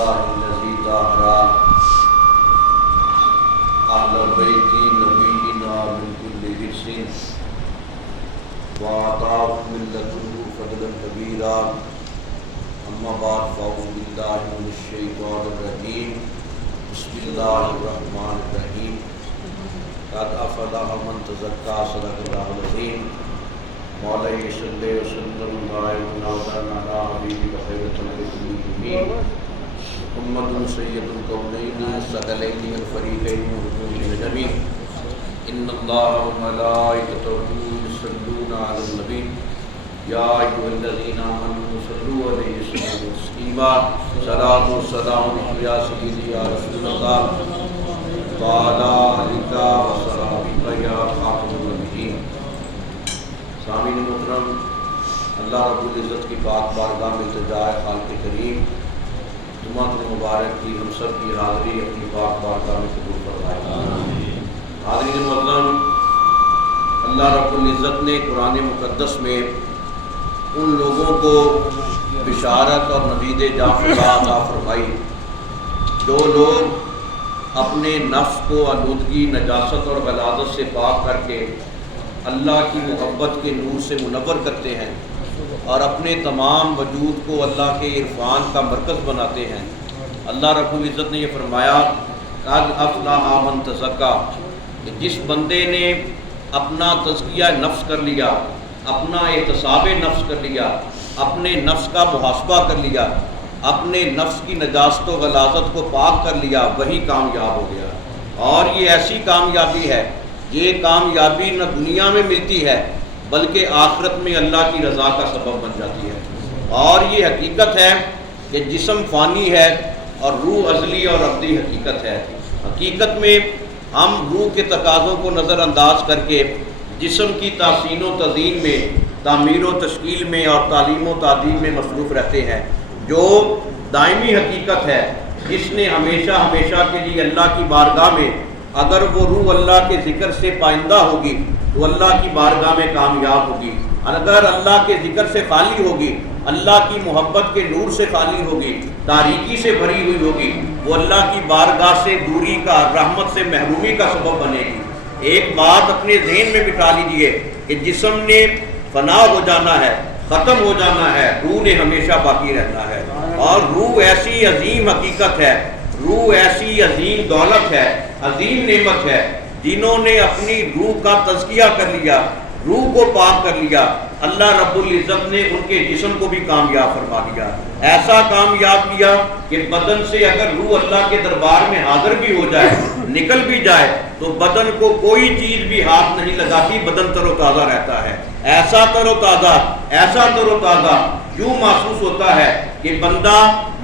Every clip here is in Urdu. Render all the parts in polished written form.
الله الذي طهر أهل بيت نبينا من كل حرص وآتاهم من لدنه فضلا كبيرا. أما بعد فأعوذ بالله من الشيطان الرجيم. بسم الله الرحمن الرحيم. قد أفلح من تزكى. صدق الله العظيم. مولاي صل وسلم دائما أبدا على حبيبك خير الخلق كلهم محمد سيد الكونين الثقلين الفريقين والروح الجميع. إن الله وملائكته يصلون على النبي يا أيها الذين آمنوا صلوا عليه وسلموا تسليما. صلاة والسلام عليك يا سيدي يا رسول الله وعلى آلك وصحبك يا خاتم النبيين. سامعین محترم، اللہ رب العزت کی پاک بارگاہ میں التجا ہے خالق کریم جمعۃ المبارک کی ہم سب کی حاضری اپنی پاک بارگاہ میں قبول فرمائے. حاضرین محترم، اللہ رب العزت نے قرآن مقدس میں ان لوگوں کو بشارت اور نوید جعفر عطا فرمائی جو لوگ اپنے نفس کو آلودگی، نجاست اور غلاظت سے پاک کر کے اللہ کی محبت کے نور سے منور کرتے ہیں اور اپنے تمام وجود کو اللہ کے عرفان کا مرکز بناتے ہیں. اللہ رب العزت نے یہ فرمایا قد افلح من تزکیٰ، کہ جس بندے نے اپنا تزکیہ نفس کر لیا، اپنا احتساب نفس کر لیا، اپنے نفس کا محاسبہ کر لیا، اپنے نفس کی نجاست و غلاظت کو پاک کر لیا، وہی کامیاب ہو گیا. اور یہ ایسی کامیابی ہے، یہ کامیابی نہ دنیا میں ملتی ہے بلکہ آخرت میں اللہ کی رضا کا سبب بن جاتی ہے. اور یہ حقیقت ہے کہ جسم فانی ہے اور روح ازلی اور ابدی حقیقت ہے. حقیقت میں ہم روح کے تقاضوں کو نظر انداز کر کے جسم کی تحسین و تزئین میں، تعمیر و تشکیل میں اور تعلیم و تعدیل میں مصروف رہتے ہیں. جو دائمی حقیقت ہے، جس نے ہمیشہ ہمیشہ کے لیے اللہ کی بارگاہ میں اگر وہ روح اللہ کے ذکر سے پائندہ ہوگی تو اللہ کی بارگاہ میں کامیاب ہوگی. اگر اللہ کے ذکر سے خالی ہوگی، اللہ کی محبت کے نور سے خالی ہوگی، تاریکی سے بھری ہوئی ہوگی، وہ اللہ کی بارگاہ سے دوری کا، رحمت سے محرومی کا سبب بنے گی. ایک بات اپنے ذہن میں بٹھا لیجئے کہ جسم نے فنا ہو جانا ہے، ختم ہو جانا ہے، روح نے ہمیشہ باقی رہنا ہے. اور روح ایسی عظیم حقیقت ہے، روح ایسی عظیم دولت ہے، عظیم نعمت ہے. جنہوں نے اپنی روح کا تزکیہ کر لیا، روح کو پاک کر لیا، اللہ رب العزت نے ان کے جسم کو بھی کامیاب فرما دیا. ایسا کامیاب کیا کہ بدن سے اگر روح اللہ کے دربار میں حاضر بھی ہو جائے، نکل بھی جائے، تو بدن کو کوئی چیز بھی ہاتھ نہیں لگاتی، بدن تر و تازہ رہتا ہے. ایسا تر و تازہ یوں محسوس ہوتا ہے کہ بندہ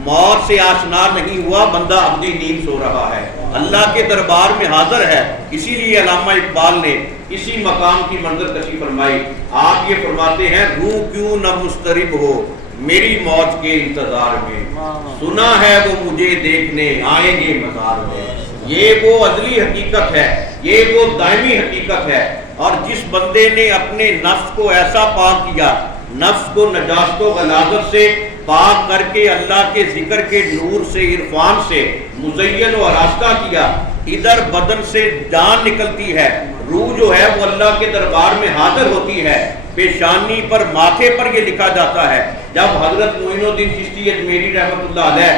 موت سے آشنا نہیں ہوا، بندہ ابدی نیند سو رہا ہے، اللہ کے دربار میں حاضر ہے. اسی لیے علامہ اقبال نے اسی مقام کی منظر کشی فرمائی. آپ یہ فرماتے ہیں روح کیوں نہ مضطرب ہو میری موت کے انتظار میں، سنا ہے وہ مجھے دیکھنے آئیں گے مزار میں. یہ وہ ازلی حقیقت ہے، یہ وہ دائمی حقیقت ہے. اور جس بندے نے اپنے نفس کو ایسا پاک کیا، نفس کو نجاست و غلاظت سے پاک کر کے اللہ کے ذکر کے نور سے، عرفان سے مزین و آراستہ کیا، ادھر بدن سے جان نکلتی ہے، روح جو ہے وہ اللہ کے دربار میں حاضر ہوتی ہے. پیشانی پر، ماتھے پر یہ لکھا جاتا ہے. جب حضرت معین الدین چشتی اجمیری رحمۃ اللہ علیہ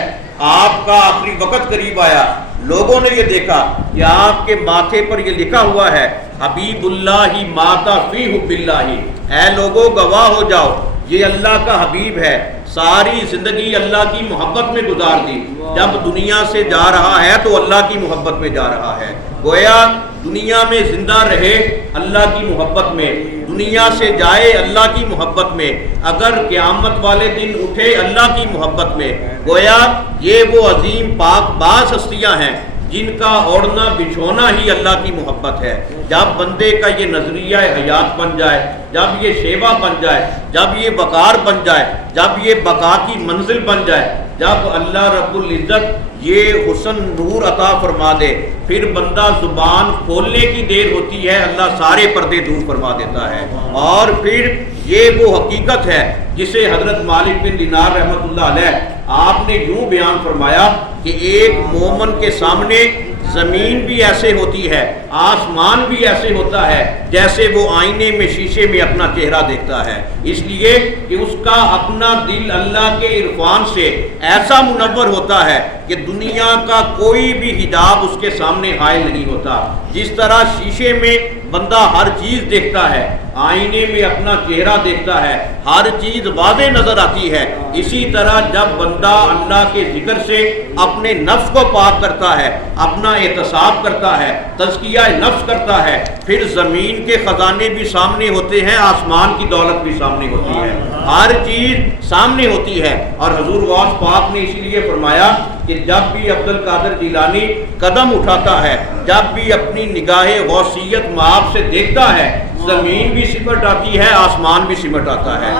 آپ کا آخری وقت قریب آیا، لوگوں نے یہ دیکھا کہ آپ کے ماتھے پر یہ لکھا ہوا ہے حبیب اللہ ماتا فی حب اللہ. اے لوگوں گواہ ہو جاؤ، یہ اللہ کا حبیب ہے، ساری زندگی اللہ کی محبت میں گزار دی. جب دنیا سے جا رہا ہے تو اللہ کی محبت میں جا رہا ہے. گویا دنیا میں زندہ رہے اللہ کی محبت میں، دنیا سے جائے اللہ کی محبت میں، اگر قیامت والے دن اٹھے اللہ کی محبت میں. گویا یہ وہ عظیم پاک باز ہستیاں ہیں جن کا اوڑھنا بچھونا ہی اللہ کی محبت ہے. جب بندے کا یہ نظریہ حیات بن جائے، جب یہ شیوا بن جائے، جب یہ وقار بن جائے، جب یہ بقا کی منزل بن جائے، جب اللہ رب العزت یہ حسن نور عطا فرما دے، پھر بندہ زبان کھولنے کی دیر ہوتی ہے، اللہ سارے پردے دور فرما دیتا ہے. اور پھر یہ وہ حقیقت ہے جسے حضرت مالک بن دینار رحمۃ اللہ علیہ آپ نے یوں بیان فرمایا کہ ایک مومن کے سامنے زمین بھی ایسے ہوتی ہے، آسمان بھی ایسے ہوتا ہے جیسے وہ آئینے میں شیشے میں اپنا چہرہ دیکھتا ہے، اس لیے کہ اس کا اپنا دل اللہ کے عرفان سے ایسا منور ہوتا ہے کہ دنیا کا کوئی بھی حجاب اس کے سامنے حائل نہیں ہوتا۔ جس طرح شیشے میں بندہ ہر چیز دیکھتا ہے، آئینے میں اپنا چہرہ دیکھتا ہے، ہر چیز واضح نظر آتی ہے، اسی طرح جب بندہ اللہ کے ذکر سے اپنے نفس کو پاک کرتا ہے، اپنا احتساب کرتا ہے، تزکیہ نفس کرتا ہے، پھر زمین کے خزانے بھی سامنے ہوتے ہیں، آسمان کی دولت بھی سامنے ہوتی ہے، ہر چیز سامنے ہوتی ہے۔ اور حضور غوث پاک نے اسی لیے فرمایا کہ جب بھی عبد القادر جیلانی قدم اٹھاتا ہے، جب بھی اپنی نگاہ غوثیت مآب سے دیکھتا ہے، زمین بھی سمٹ آتی ہے، آسمان بھی سمٹ آتا ہے۔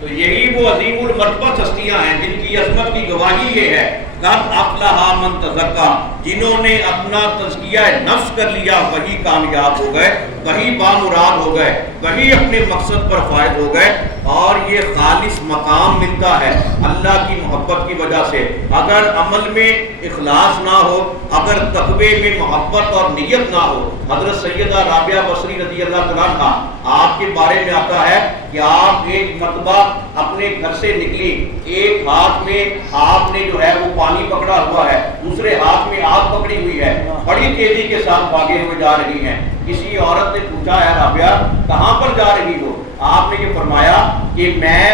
تو یہی وہ عظیم المرتبہ ہستیاں ہیں جن کی عظمت کی گواہی یہ ہے، قد افلح من تزکا، جنہوں نے اپنا تزکیہ نفس کر لیا وہی کامیاب ہو گئے، وہی بامراد ہو گئے، وہی اپنے مقصد پر فائز ہو گئے۔ اور یہ خالص مقام ملتا ہے اللہ کی محبت کی وجہ سے۔ اگر عمل میں اخلاص نہ ہو، اگر تقوی میں محبت اور نیت نہ ہو، حضرت سیدہ رابعہ بصری رضی اللہ تعالیٰ عنہا آپ کے بارے میں آتا ہے کہ آپ ایک مرتبہ اپنے گھر سے نکلی، ایک ہاتھ میں آپ نے جو ہے وہ پانی پکڑا ہوا ہے، دوسرے ہاتھ میں آگ پکڑی ہوئی ہے، بڑی تیزی کے ساتھ بھاگے ہوئے جا رہی ہیں۔ کسی عورت نے پوچھا ہے رابعہ کہاں پر جا رہی ہو؟ آپ نے یہ فرمایا کہ میں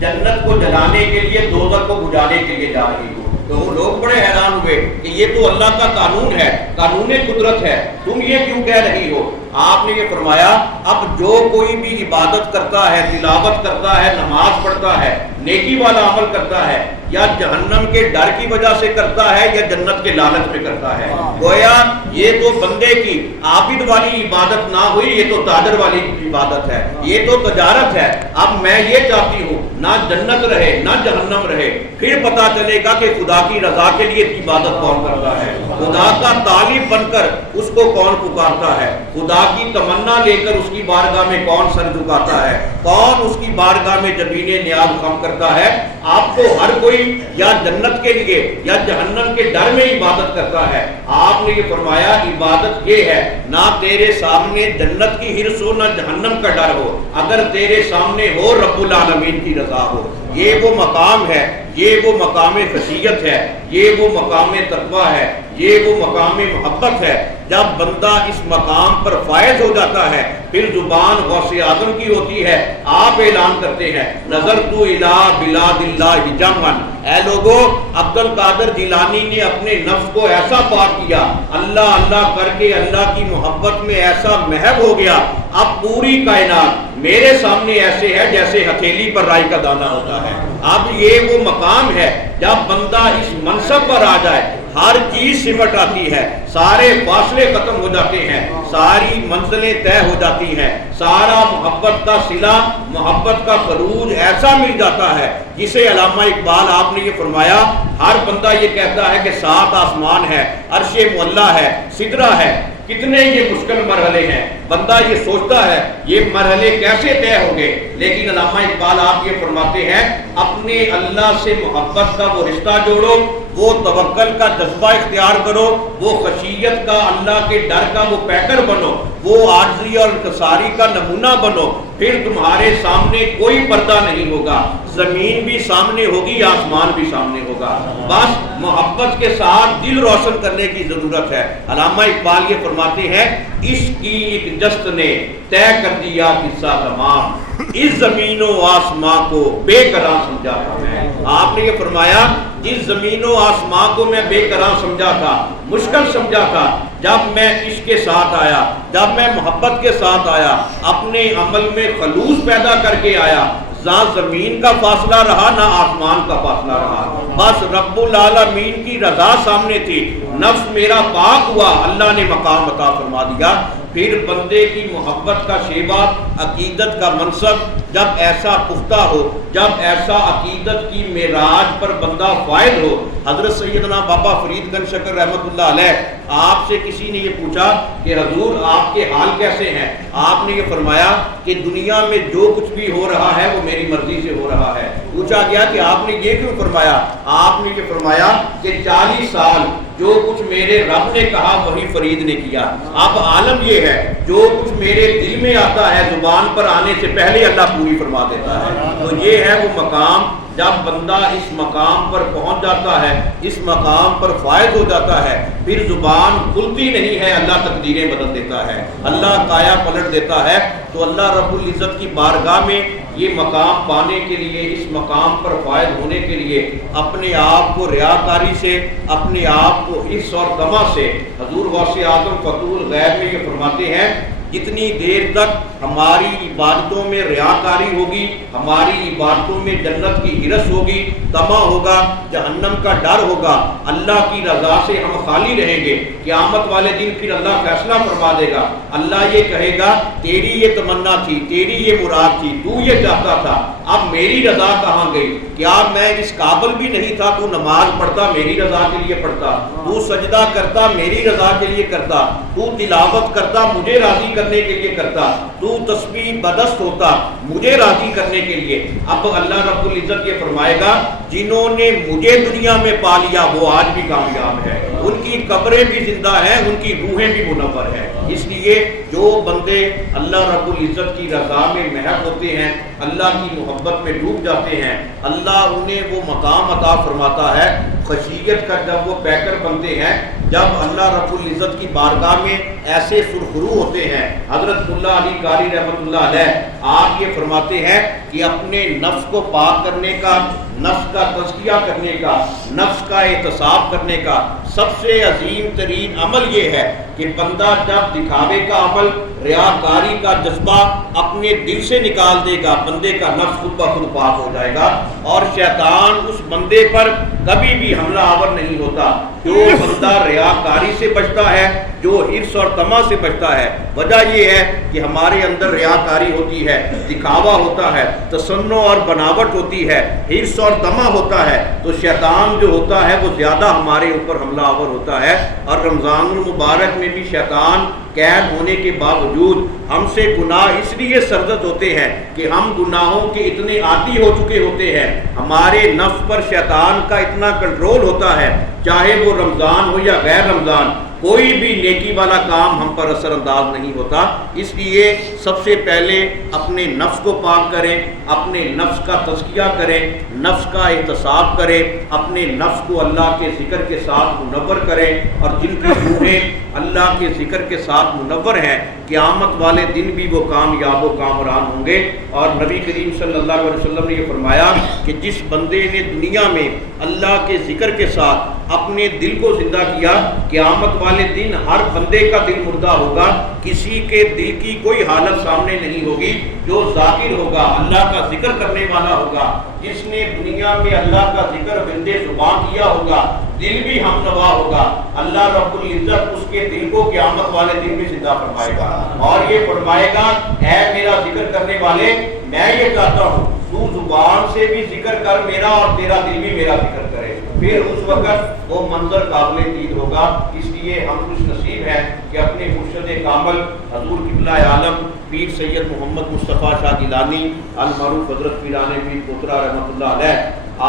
جنت کو جلانے کے لیے دوزخ کو بجھانے کے لیے جا رہی ہوں۔ تو لوگ بڑے حیران ہوئے کہ یہ تو اللہ کا قانون ہے، قانون قدرت ہے، تم یہ کیوں کہہ رہی ہو؟ آپ نے یہ فرمایا اب جو کوئی بھی عبادت کرتا ہے، تلاوت کرتا ہے، نماز پڑھتا ہے، نیکی والا عمل کرتا ہے، یا جہنم کے ڈر کی وجہ سے کرتا ہے یا جنت کے لالچ میں کرتا ہے، گویا یہ تو بندے کی عابد والی عبادت نہ ہوئی، یہ تو تاجر والی عبادت ہے، یہ تو تجارت ہے۔ اب میں یہ چاہتی ہوں نہ جنت رہے نہ جہنم رہے، پھر پتا چلے گا کہ خدا کی رضا کے لیے عبادت کون کرتا ہے، خدا کا طالب بن کر اس کو کون پکارتا ہے، خدا کی تمنا لے کر اس کی بارگاہ میں کون سر جھکاتا ہے، کون اس کی بارگاہ میں جبین نیاز خم کرتا ہے۔ آپ کو ہر کوئی یا جنت کے لیے یا جہنم کے ڈر میں عبادت کرتا ہے۔ آپ نے یہ فرمایا عبادت یہ ہے نہ تیرے سامنے جنت کی حرص ہو نہ جہنم کا ڈر ہو، اگر تیرے سامنے ہو رب العالمین کی رضا ہو۔ یہ وہ مقام ہے، یہ وہ مقام خشیت ہے، یہ وہ مقام تقویٰ ہے، یہ وہ مقام محبت ہے۔ جب بندہ اس مقام پر فائز ہو جاتا ہے پھر زبان غوث اعظم کی ہوتی ہے، آپ اعلان کرتے ہیں نظرت الی بلاد اللہ جمعا، اے لوگو عبد القادر جیلانی نے اپنے نفس کو ایسا پاک کیا، اللہ اللہ کر کے اللہ کی محبت میں ایسا محب ہو گیا، اب پوری کائنات میرے سامنے ایسے ہے جیسے ہتھیلی پر رائی کا دانہ ہوتا ہے۔ اب یہ وہ مقام ہے جب بندہ اس منصب پر آ جائے ہر چیز سمٹ آتی ہے، سارے فاصلے ختم ہو جاتے ہیں، ساری منزلیں طے ہو جاتی ہیں، سارا محبت کا صلہ، محبت کا فروج ایسا مل جاتا ہے جسے علامہ اقبال آپ نے یہ فرمایا ہر بندہ یہ کہتا ہے کہ 7 آسمان ہے، عرش معلیٰ ہے، سدرہ ہے، کتنے یہ مشکل مرحلے ہیں، بندہ یہ سوچتا ہے یہ مرحلے کیسے طے ہوں گے، لیکن علامہ اقبال آپ یہ فرماتے ہیں اپنے اللہ سے محبت کا وہ رشتہ جوڑو، وہ توکل کا جذبہ اختیار کرو، وہ خشیت کا اللہ کے ڈر کا وہ پیکر بنو، وہ عاجزی اور انکساری کا نمونہ بنو، پھر تمہارے سامنے کوئی پردہ نہیں ہوگا، زمین بھی سامنے ہوگی، آسمان بھی سامنے ہوگا، بس محبت کے ساتھ دل روشن کرنے کی ضرورت ہے۔ علامہ اقبال یہ فرماتے ہیں عشق کی ایک جست نے طے کر دیا قصہ تمام، اس زمین و آسمان کو بے قرار سمجھا تھا میں۔ آپ نے یہ فرمایا اس زمین و آسمان کو میں بے قرار سمجھا تھا، مشکل سمجھا تھا، جب میں عشق کے ساتھ آیا، جب میں محبت کے ساتھ آیا، اپنے عمل میں خلوص پیدا کر کے آیا، نہ زمین کا فاصلہ رہا نہ آسمان کا فاصلہ رہا، بس رب العالمین کی رضا سامنے تھی، نفس میرا پاک ہوا، اللہ نے مقام عطا فرما دیا۔ پھر بندے کی محبت کا شیبہ، عقیدت کا منصب جب ایسا پختہ ہو، جب ایسا عقیدت کی معراج پر بندہ فائز ہو۔ حضرت سیدنا بابا فرید گنج شکر رحمۃ اللہ علیہ، آپ سے کسی نے یہ پوچھا کہ حضور آپ کے حال کیسے ہیں؟ آپ نے یہ فرمایا کہ دنیا میں جو کچھ بھی ہو رہا ہے وہ میری مرضی سے ہو رہا ہے۔ پوچھا گیا کہ آپ نے یہ کیوں فرمایا؟ آپ نے یہ فرمایا کہ 40 سال جو کچھ میرے رب نے کہا وہی فرید نے کیا۔ اب عالم یہ ہے جو کچھ میرے دل میں آتا ہے زبان پر آنے سے پہلے اللہ پوری فرما دیتا ہے۔ تو یہ ہے وہ مقام جب بندہ اس مقام پر پہنچ جاتا ہے، اس مقام پر فائز ہو جاتا ہے، پھر زبان کھلتی نہیں ہے، اللہ تقدیریں بدل دیتا ہے، اللہ کایا پلٹ دیتا ہے۔ تو اللہ رب العزت کی بارگاہ میں یہ مقام پانے کے لیے، اس مقام پر فائز ہونے کے لیے اپنے آپ کو ریاکاری سے، اپنے آپ کو حرص اور طمع سے، حضور غوث اعظم فتح الغیب میں یہ فرماتے ہیں جتنی دیر تک ہماری عبادتوں میں ریاکاری ہوگی، ہماری عبادتوں میں جنت کی حرص ہوگی، طمع ہوگا، جہنم کا ڈر ہوگا، اللہ کی رضا سے ہم خالی رہیں گے۔ قیامت والے دن پھر اللہ فیصلہ فرما دے گا، اللہ یہ کہے گا تیری یہ تمنا تھی، تیری یہ مراد تھی، تو یہ چاہتا تھا، اب میری رضا کہاں گئی؟ کیا میں اس قابل بھی نہیں تھا؟ تو نماز پڑھتا میری رضا کے لیے پڑھتا، تو سجدہ کرتا میری رضا کے لیے کرتا، تو تلاوت کرتا مجھے راضی کرنے کے لیے کرتا، تو تسبیح بدست ہوتا مجھے راضی کرنے کے لیے۔ اب اللہ رب العزت یہ فرمائے گا جنہوں نے مجھے دنیا میں پا لیا وہ آج بھی کامیاب ہے، ان کی قبریں بھی زندہ ہیں، ان کی روحیں بھی منور ہیں۔ اس لیے جو بندے اللہ رب العزت کی رضا میں محب ہوتے ہیں، اللہ کی محبت میں ڈوب جاتے ہیں، اللہ انہیں وہ مقام عطا فرماتا ہے۔ خشیت کا جب وہ پیکر بنتے ہیں، جب اللہ رب العزت کی بارگاہ میں ایسے سرخرو ہوتے ہیں، حضرت ملا علی قاری رحمۃ اللہ علیہ آپ یہ فرماتے ہیں کہ اپنے نفس کو پاک کرنے کا، نفس کا تزکیہ کرنے کا، نفس کا احتساب کرنے کا سب سے عظیم ترین عمل یہ ہے کہ بندہ جب دکھاوے کا عمل، ریاکاری کا جذبہ اپنے دل سے نکال دے گا، بندے کا نفس خود بخود پاک ہو جائے گا اور شیطان اس بندے پر کبھی بھی حملہ آور نہیں ہوتا۔ جو بندہ ریاکاری سے بچتا ہے، جو حرص اور طمع سے بچتا ہے، وجہ یہ ہے کہ ہمارے اندر ریاکاری ہوتی ہے، دکھاوا ہوتا ہے، تصنع اور بناوٹ ہوتی ہے، حرص اور طمع ہوتا ہے، تو شیطان جو ہوتا ہے وہ زیادہ ہمارے اوپر حملہ آور ہوتا ہے۔ اور رمضان المبارک میں بھی شیطان قید ہونے کے باوجود ہم سے گناہ اس لیے سرزد ہوتے ہیں کہ ہم گناہوں کے اتنے عادی ہو چکے ہوتے ہیں، ہمارے نفس پر شیطان کا اتنا کنٹرول ہوتا ہے، چاہے وہ رمضان ہو یا غیر رمضان، کوئی بھی نیکی والا کام ہم پر اثر انداز نہیں ہوتا۔ اس لیے سب سے پہلے اپنے نفس کو پاک کریں، اپنے نفس کا تزکیہ کریں، نفس کا احتساب کریں، اپنے نفس کو اللہ کے ذکر کے ساتھ منور کریں، اور جن کی روحیں اللہ کے ذکر کے ساتھ منور ہیں قیامت والے دن بھی وہ کامیاب و کامران ہوں گے۔ اور نبی کریم صلی اللہ علیہ وسلم نے یہ فرمایا کہ جس بندے نے دنیا میں اللہ کے ذکر کے ساتھ اپنے دل کو زندہ کیا، قیامت والے دن ہر بندے کا دل مردہ ہوگا، کسی کے دل کی کوئی حالت سامنے نہیں ہوگی۔ جو ذاکر ہوگا، اللہ کا ذکر کرنے والا ہوگا، جس نے دنیا میں اللہ کا ذکر بندے زبان کیا ہوگا، دل بھی ہم نوا ہوگا، اللہ رب العزت اس کے دل کو قیامت والے دن بھی زندہ فرمائے گا اور یہ فرمائے گا اے میرا ذکر کرنے والے، میں یہ چاہتا ہوں تو زبان سے بھی ذکر کر میرا اور تیرا دل بھی میرا ذکر کرے۔ پھر اس وقت وہ منظر قابل دید ہوگا۔ اس لیے ہم خوش نصیب ہیں کہ اپنے مرشد کامل حضور قبلہ عالم پیر سید محمد مصطفیٰ شاہ گیلانی المعروف حضرت پیران پیر کوترا رحمۃ اللہ علیہ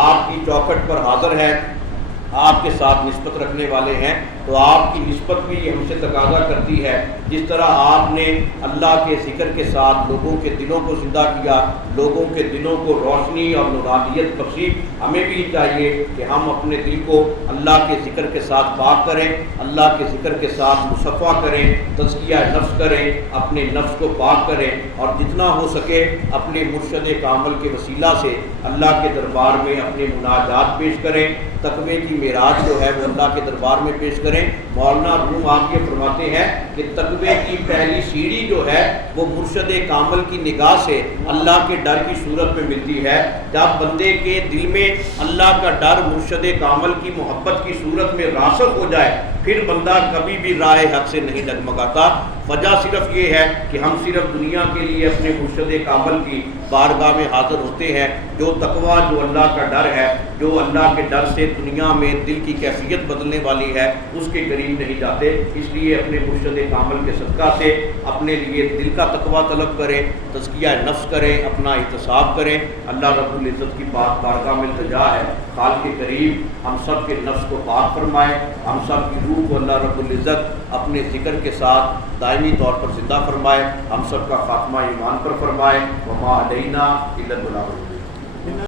آپ کی چوکھٹ پر حاضر ہیں، آپ کے ساتھ نسبت رکھنے والے ہیں، تو آپ کی نسبت بھی ہم سے تقاضا کرتی ہے جس طرح آپ نے اللہ کے ذکر کے ساتھ لوگوں کے دلوں کو زندہ کیا، لوگوں کے دلوں کو روشنی اور نورانیت بخشی، ہمیں بھی چاہیے کہ ہم اپنے دل کو اللہ کے ذکر کے ساتھ پاک کریں، اللہ کے ذکر کے ساتھ مصفا کریں، تزکیہ نفس کریں، اپنے نفس کو پاک کریں، اور جتنا ہو سکے اپنے مرشد کامل کے وسیلہ سے اللہ کے دربار میں اپنے مناجات پیش کریں، تقوی کی معراج جو ہے وہ اللہ کے دربار میں پیش کریں۔ مولانا روم آپ یہ فرماتے ہیں کہ تقوی کی پہلی سیڑھی جو ہے وہ مرشد کامل کی نگاہ سے اللہ کے ڈر کی صورت میں ملتی ہے۔ جب بندے کے دل میں اللہ کا ڈر مرشد کامل کی محبت کی صورت میں راسخ ہو جائے پھر بندہ کبھی بھی راہ حق سے نہیں ڈگمگاتا۔ وجہ صرف یہ ہے کہ ہم صرف دنیا کے لیے اپنے مرشد کامل کی بارگاہ میں حاضر ہوتے ہیں۔ جو تقویٰ، جو اللہ کا ڈر ہے، جو اللہ کے ڈر سے دنیا میں دل کی کیفیت بدلنے والی ہے، اس کے قریب نہیں جاتے۔ اس لیے اپنے مرشد کامل کے صدقہ سے اپنے لیے دل کا تقویٰ طلب کریں، تزکیہ نفس کریں، اپنا احتساب کریں۔ اللہ رب العزت کی پاک بارگاہ میں التجا ہے خالق کے قریب ہم سب کے نفس کو پاک فرمائے، ہم سب کی روح کو اللہ رب العزت اپنے ذکر کے ساتھ دائمی طور پر زندہ فرمائے، ہم سب کا خاتمہ ایمان پر فرمائے۔ وما علینا الا البلاغ المبین۔